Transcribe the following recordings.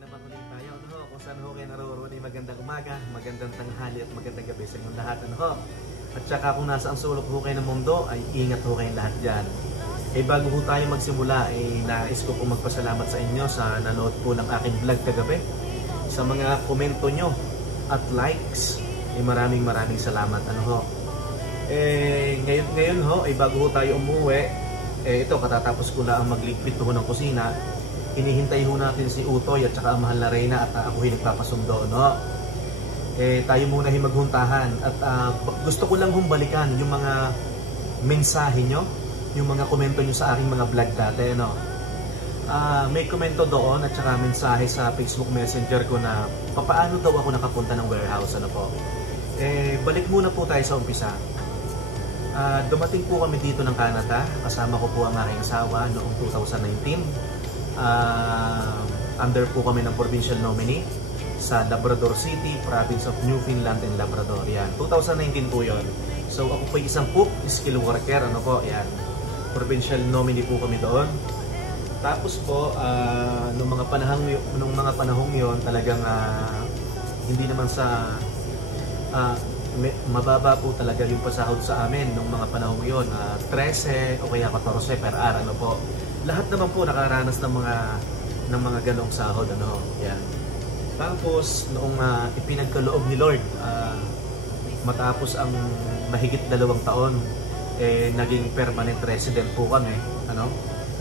na naman ulit tayo. Ano ho, kung saan ho kayo naroroon ay magandang umaga, magandang tanghali at magandang gabi sa inyong lahat. Ano ho? At saka kung nasa ang sulok ho kayo ng mundo ay ingat ho kayong lahat dyan. Eh bago ho tayo magsimula ay nais ko po magpasalamat sa inyo sa nanood po ng aking vlog kagabi. Sa mga komento nyo at likes ay maraming salamat. Ano ho? Ngayon ho ay bago ho tayo umuwi, ito katatapos ko lang magligpit ho ng kusina. Hinihintay ho natin si Utoy at saka ang mahal na Reyna at ako nagpapasundo, no? Tayo muna maghuntahan at gusto ko lang balikan yung mga mensahe nyo, yung mga komento nyo sa aking mga vlog dati, no? May komento doon at saka mensahe sa Facebook Messenger ko na paano daw ako nakapunta ng warehouse, ano po? Balik muna po tayo sa umpisa. Dumating po kami dito ng Canada, kasama ko po ang aking asawa noong 2019. Under po kami ng provincial nominee sa Labrador City, province of Newfoundland and Labrador. Yan, 2019 po yun. So ako po isang cook, skill worker, ano po, yan. Provincial nominee po kami doon. Tapos po, nung mga panahong yon talagang hindi naman sa mababa po talaga yung pasahod sa amin nung mga panahong yon, 13 o kaya 14 per hour, ano po. Lahat naman po nakaranas ng mga ganong sahod, ano, yan. Tapos noong ipinagkaloob ni Lord, matapos ang mahigit 2 taon, naging permanent resident po kami, ano.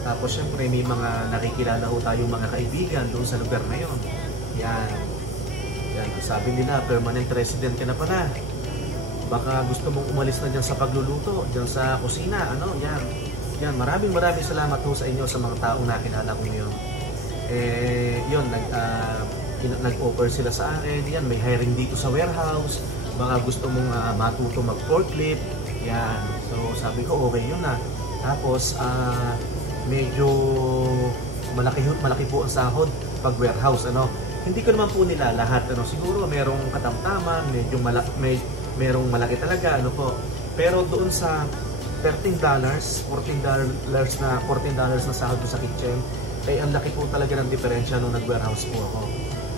Tapos syempre may mga nakikilala ho tayong mga kaibigan doon sa lugar na yon. Yan. Yan, sabi nila permanent resident ka na pala. Baka gusto mong umalis na diyan sa pagluluto, diyan sa kusina, ano, yan. Yan, maraming salamat po sa inyo sa mga taong nakilala ko ngayon. Yun, nag-offer sila sa akin. Yan, may hiring dito sa warehouse. Baka gusto mong matuto mag-forklift. Yan. So, sabi ko, okay yun na. Tapos, medyo malaki po ang sahod pag warehouse, ano. Hindi ko naman po nila lahat, ano. Siguro merong katamtaman, medyo merong malaki talaga, ano po. Pero doon sa $13 na sahod ko sa kitchen, ay ang laki po talaga ng diferensya nung nag-warehouse po ako.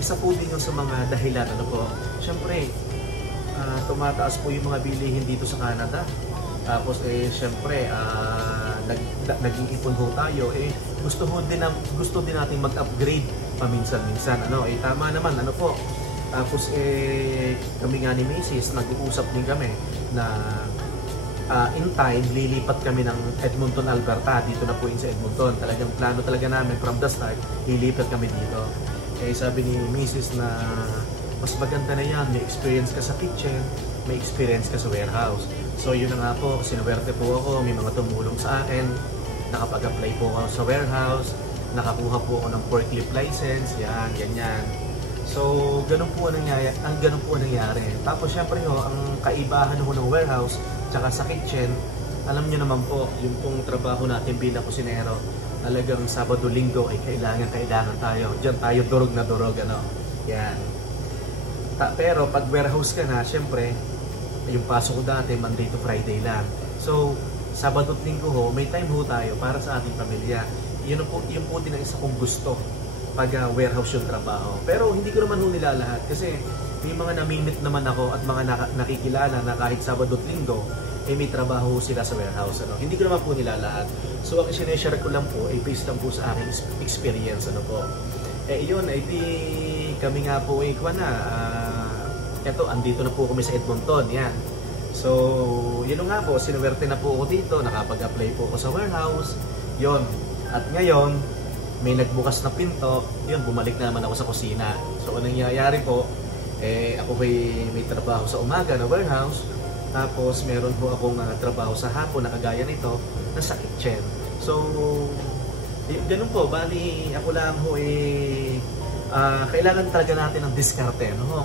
Isa po din yung sa mga dahilan, ano po. Syempre, tumataas po yung mga bilihin dito sa Canada. Tapos syempre, nag-iipon po tayo. Gusto din natin mag-upgrade paminsan-minsan, ano. Tama naman, ano po. Tapos kami nga ni Mrs. nag-uusap din kami na in time, lilipat kami ng Edmonton, Alberta. Dito na po yun sa Edmonton. Talagang plano talaga namin from the start, lilipat kami dito. Sabi ni Mrs. na mas maganda na yan, may experience ka sa kitchen, may experience ka sa warehouse. So yun na nga po, sinuwerte po ako, may mga tumulong sa akin, nakapag-apply po ako sa warehouse, nakakuha po ako ng forklift license, yan, ganyan. So ganun po ang nangyari. Tapos syempre ho, ang kaibahan ho ng warehouse tsaka sa kitchen, alam nyo naman po, yung pong trabaho natin bilang kusinero, talagang Sabado-Linggo ay kailangan tayo. Diyan tayo durog na durog, ano. Yan. Pero pag warehouse ka na, syempre, yung pasok ko dati, Monday to Friday lang. So, Sabado at Linggo ho, may time ho tayo para sa ating pamilya. Yun po din ang isa kong gusto pag warehouse yung trabaho. Pero hindi ko naman ho nila lahat kasi may mga namimit naman ako at mga nakikilala na kahit Sabado at Linggo may trabaho sila sa warehouse, ano. Hindi ko naman po nila lahat. So ang sineshare ko lang po ay based lang po sa aking experience, ano po. Yun, di kami nga po eto, andito na po kami sa Edmonton, yan. So yun nga po, sinuwerte na po ako dito, nakapag-apply po ako sa warehouse, yun. At ngayon, may nagbukas na pinto, yun, bumalik na naman ako sa kusina. So anong nangyayari po, ako may trabaho sa umaga na warehouse, tapos meron po akong trabaho sa hapon na kagaya nito, na sa kitchen. So, ganun po, bali ako lang ho kailangan talaga natin ng diskarte, no?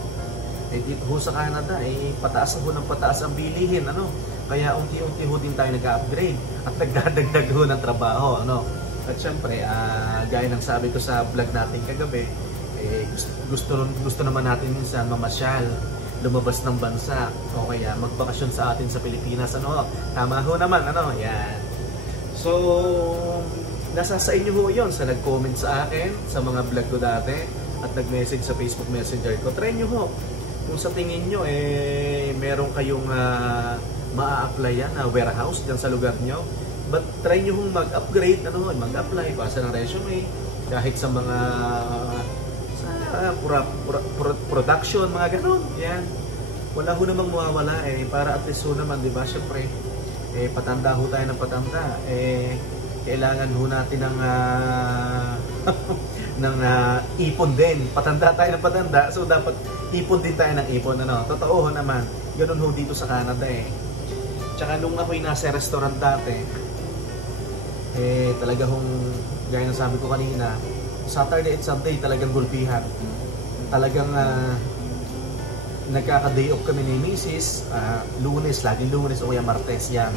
Dito ho sa Canada, pataas ho ng pataas ang bilihin, ano? Kaya unti-unti ho din tayo nag-upgrade at nagdadagdag ho ng trabaho, ano? At syempre, gaya ng sabi ko sa vlog natin kagabi, gusto naman natin minsan mamasyal, lumabas ng bansa, o kaya magbakasyon sa atin sa Pilipinas, ano, tama ho naman, ano, yan. So, nasa sa inyo ho yun, sa nag-comment sa akin, sa mga vlog ko dati, at nag-message sa Facebook Messenger ko. Try nyo ho. Kung sa tingin nyo, meron kayong maa-applyan na warehouse dyan sa lugar nyo. But try nyo hong mag-upgrade, mag-apply, pasa ng resume, kahit sa mga production, mga ganun. Yan. Wala ho namang mawawala para at least ho naman, di ba? Siyempre, patanda ho tayo ng patanda. Kailangan ho natin ng ng ipon din. Patanda tayo ng patanda, so dapat ipon din tayo ng ipon. Totoo ho naman. Ganun ho dito sa Canada Tsaka nung ako'y nasa restaurant dati, talaga hong, gaya ng sabi ko kanina, Saturday at Sunday talagang gulpihan. Talagang nagkaka-day off kami ni Mrs. Lunes, laging Lunes o kaya Martes yan.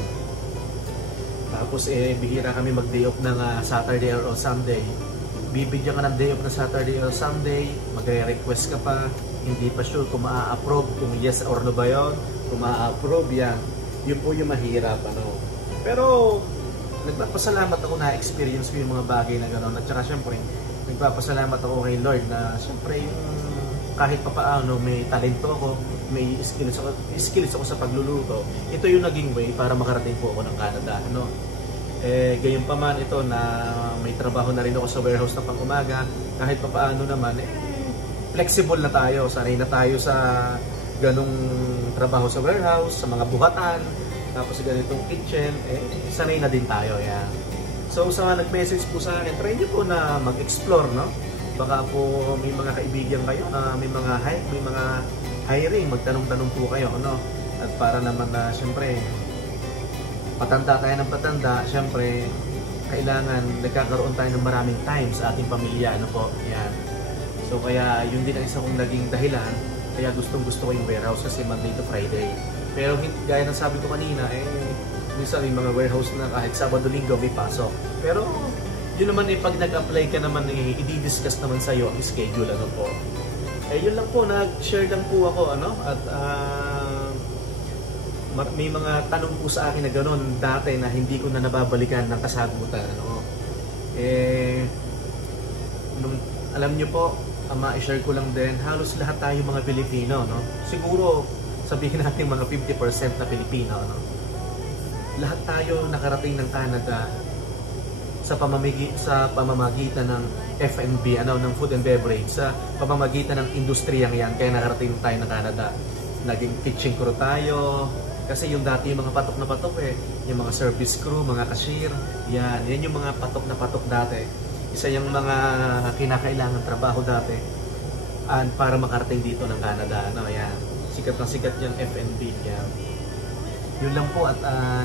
Tapos bihira kami mag-day off ng Saturday or Sunday. Bibigyan ka ng day off na Saturday or Sunday, magre-request ka pa, hindi pa sure kung maa-approve, kung yes or no ba yun, kung maa-approve yan. Yun po yung mahirap. Pero nagpapasalamat ako na experience ko yung mga bagay na gano'n. At saka syempre, nagpapasalamat ako kay Lord na syempre yung kahit pa paano may talento ako, may skills ako sa pagluluto. Ito yung naging way para makarating po ako ng Canada. Gayon pa man ito na may trabaho na rin ako sa warehouse na pang-umaga, kahit pa paano naman, flexible na tayo. Sanay na tayo sa ganong trabaho sa warehouse, sa mga buhatan, tapos ganitong kitchen, sanay na din tayo. Yan. So sa nag-message po sa akin, try nyo po na mag-explore, Baka po may mga kaibigan kayo na may mga hiring, magtanong-tanong po kayo, At para naman na syempre patanda tayo ng patanda, syempre kailangan nagkakaroon tayo ng maraming time sa ating pamilya, Yan. So kaya yun din ang isa kong naging dahilan, kaya gustong-gusto ko yung warehouse kasi Monday to Friday. Pero gaya ng sabi ko kanina, minsan may mga warehouse na kahit Sabado-Linggo may pasok. Pero yun naman pag nag-apply ka naman, i-discuss naman sa'yo ang schedule, po. Yun lang po, nag-share lang po ako, at may mga tanong po sa akin na gano'n dati na hindi ko na nababalikan ng kasagutan, alam nyo po, ma-share ko lang din, halos lahat tayo mga Pilipino, siguro sabihin natin mga 50% na Pilipino, lahat tayo nakarating ng Canada sa pamamagitan ng F&B, ng food and beverage, sa pamamagitan ng industriyang yan, kaya nakarating tayo ng Canada. Naging kitchen crew tayo, kasi yung dati yung mga patok na patok yung mga service crew, mga cashier, yan yung mga patok na patok dati. Isa yung mga kinakailangan trabaho dati para makarating dito ng Canada, yan. Sikat na sikat yung F&B, yan. Yun lang po, at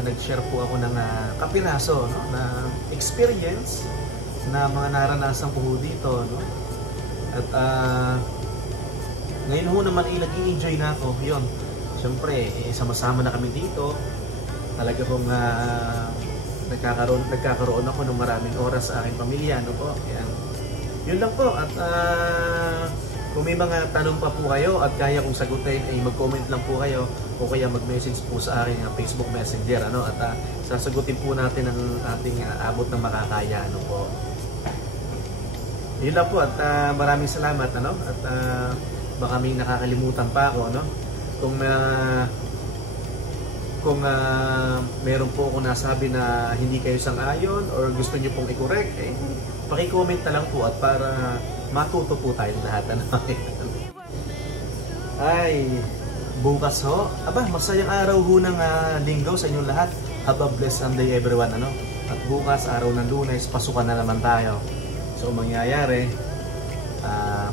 nag-share po ako ng kapiraso, na experience na mga naranasan ko dito, At ngayon ho naman nag-i-enjoy na ako. Yun, siyempre sama-sama na kami dito. Talaga kong nagkakaroon ako ng maraming oras sa aking pamilya, po. Yan. Yun lang po, at kung may mga tanong pa po kayo at kaya kong sagutin, mag-comment lang po kayo o kaya mag-message po sa aking Facebook Messenger, at sasagutin po natin ang ating abot ng makakaya, po. Yun lang po, at maraming salamat, at baka may nakakalimutan pa ako, kung meron po ako nasabi na hindi kayo sang-ayon or gusto niyo pong i-correct, paki-comment na lang po, at para matuto po tayo lahat. Ay, bukas ho. Masayang araw ho ng linggo sa inyong lahat. Have a blessed Sunday everyone, At bukas, araw ng Lunes, pasukan na naman tayo. So, mangyayari,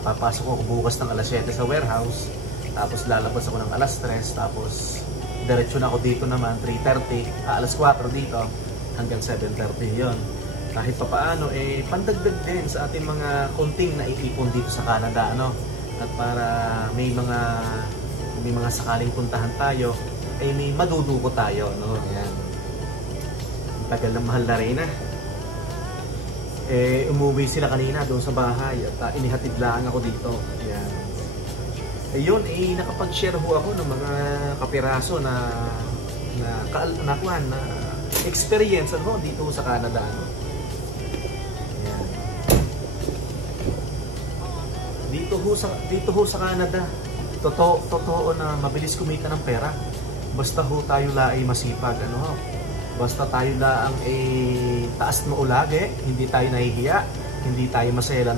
papasok ako bukas ng alas 7 sa warehouse. Tapos lalabas ako ng alas 3. Tapos diretso na ako dito naman, 3:30. Alas 4 dito, hanggang 7:30 yon. Kahit pa paano, pandagdag din sa ating mga konting naitipon dito sa Canada, At para may mga sakaling puntahan tayo, may maduduko tayo, Yan. Ang tagal ng mahal na rin, umuwi sila kanina doon sa bahay at inihatid lang ako dito. Yan. Yun, nakapag-share ho ako ng mga kapiraso na experience dito sa Canada, Di dito ho sa Canada, totoo na mabilis kumita ng pera. Basta ho tayo la ay masipag, ano ho. Basta tayo la ang taas mo ulagi, hindi tayo nahihiya, hindi tayo maselan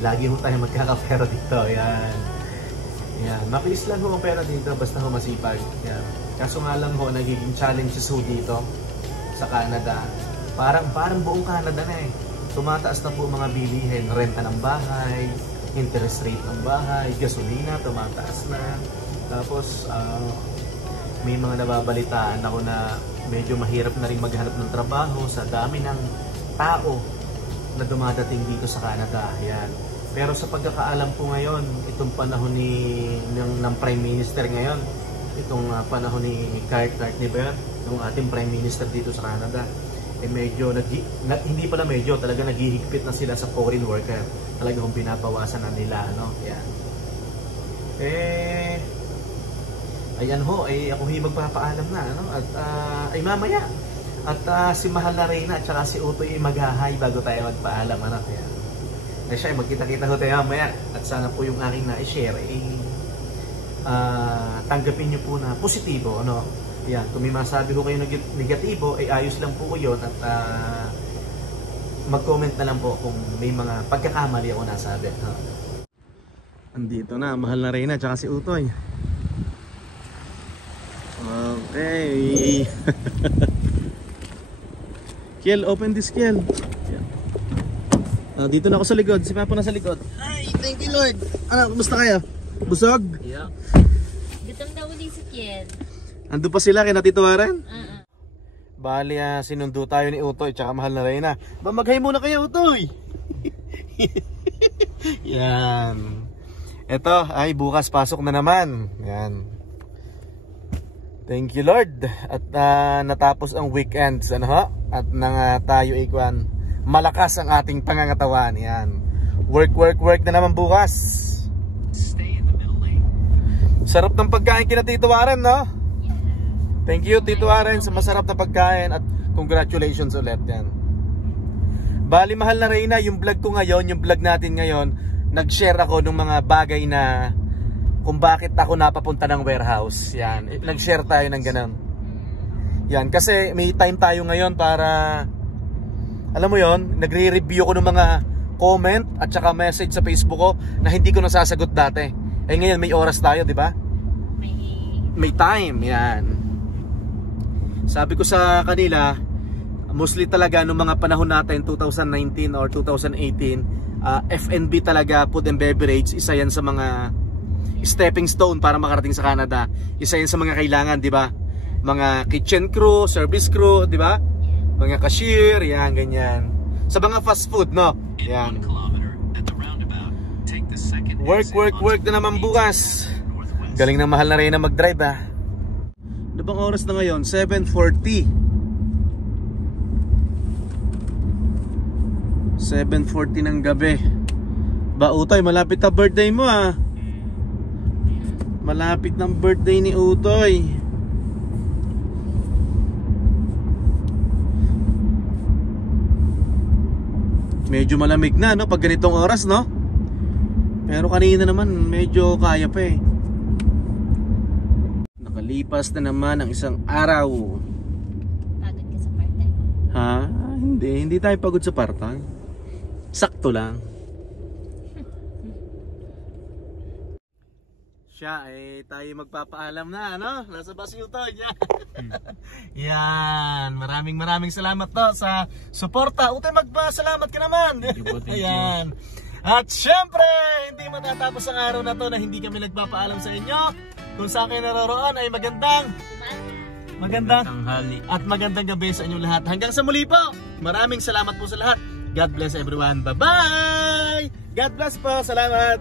lagi ho tayo magkakapera dito. Yan. Yan, mabilis lang ho ang pera dito basta ho masipag. Yan. Kaso nga lang ho, nagiging challenges ho dito sa Canada. Parang buong Canada na eh. Tumataas na po mga bilihin, renta ng bahay, interest rate ng bahay, gasolina tumataas na. Tapos may mga nababalitaan ako na medyo mahirap na rin maghanap ng trabaho sa dami ng tao na dumadating dito sa Canada. Yan. Pero sa pagkakaalam ko ngayon, itong panahon ng Prime Minister ngayon, itong panahon ni Cartney ba, yung ating Prime Minister dito sa Canada, medyo, hindi pala medyo, talaga naghihigpit na sila sa foreign worker. Talagang pinabawasan na nila, ano? Yan. Ayan ho, ako magpapaalam na, ano? At mamaya. At si Mahal na Reyna at saka si Utoy maghahay bago tayo magpaalam, ano? Yan. Siya, magkita-kita ho tayo mamaya. At sana po yung aking na-share tanggapin nyo po na positibo, ano? Yan, kung may masabi ko kayo negatibo, ayos lang po ko yun at mag-comment na lang po kung may mga pagkakamali ako nasabi. Andito na, Mahal na Reyna at si Utoy. Okay. Kiel, open this, Kiel. Dito na ako sa likod, si Papa na sa likod. Ay, thank you Lord. Ano, kumusta kayo? Busog? Yeah. Gutom daw ulit si Kiel. Ando pa sila kina Tito Warren? Bali, sinundo tayo ni Utoy tsaka Mahal na Reyna. Maghay muna kayo, Utoy. Yan. Eto, ay bukas pasok na naman. Yan. Thank you Lord. At natapos ang weekends, ano ho? At nang tayo ikwan malakas ang ating pangangatawan. Yan. Work na naman bukas. Sarap ng pagkain kina Tito Warren, no? Thank you Tito Warren sa masarap na pagkain at congratulations ulit. Yan. Bali, Mahal na Reyna, yung vlog ko ngayon, yung vlog natin ngayon, nag-share ako ng mga bagay na kung bakit ako napapunta ng warehouse. Yan. Nag-share tayo ng ganun. Yan. Kasi may time tayo ngayon para, alam mo yon, nagre-review ko ng mga comment at saka message sa Facebook ko na hindi ko nasasagot dati. Ngayon may oras tayo, di ba? May time, yan. Sabi ko sa kanila, mostly talaga nung mga panahon natin 2019 or 2018, F&B talaga, food and beverage, isa yan sa mga stepping stone para makarating sa Canada. Isa yan sa mga kailangan, di ba? Mga kitchen crew, service crew, di ba? Mga cashier, yan, ganyan. Sa mga fast food, no? Yan. Work na naman bukas. Galing ng Mahal na Reyna mag-drive, Ano bang oras na ngayon? 7:40. 7:40 ng gabi. Ba, Utoy, malapit na birthday mo, Malapit ng birthday ni Utoy. Medyo malamig na, no? Pag ganitong oras, no? Pero kanina naman, medyo kaya pa Nakalipas na naman ang isang araw. Pagod ka sa part-time? Hindi tayo pagod sa part-time. Sakto lang. Siya, tayo magpapaalam na, ano? Nasa bus Utoy. Yan. Maraming salamat to sa suporta. Utoy, magpasalamat ka naman. Thank you. Ayan. At syempre, hindi matatapos ang araw na to na hindi kami nagpapaalam sa inyo. Kung sa akin naroroon ay magandang tanghali at magandang gabi sa inyong lahat. Hanggang sa muli po. Maraming salamat po sa lahat. God bless everyone. Bye-bye. God bless po. Salamat.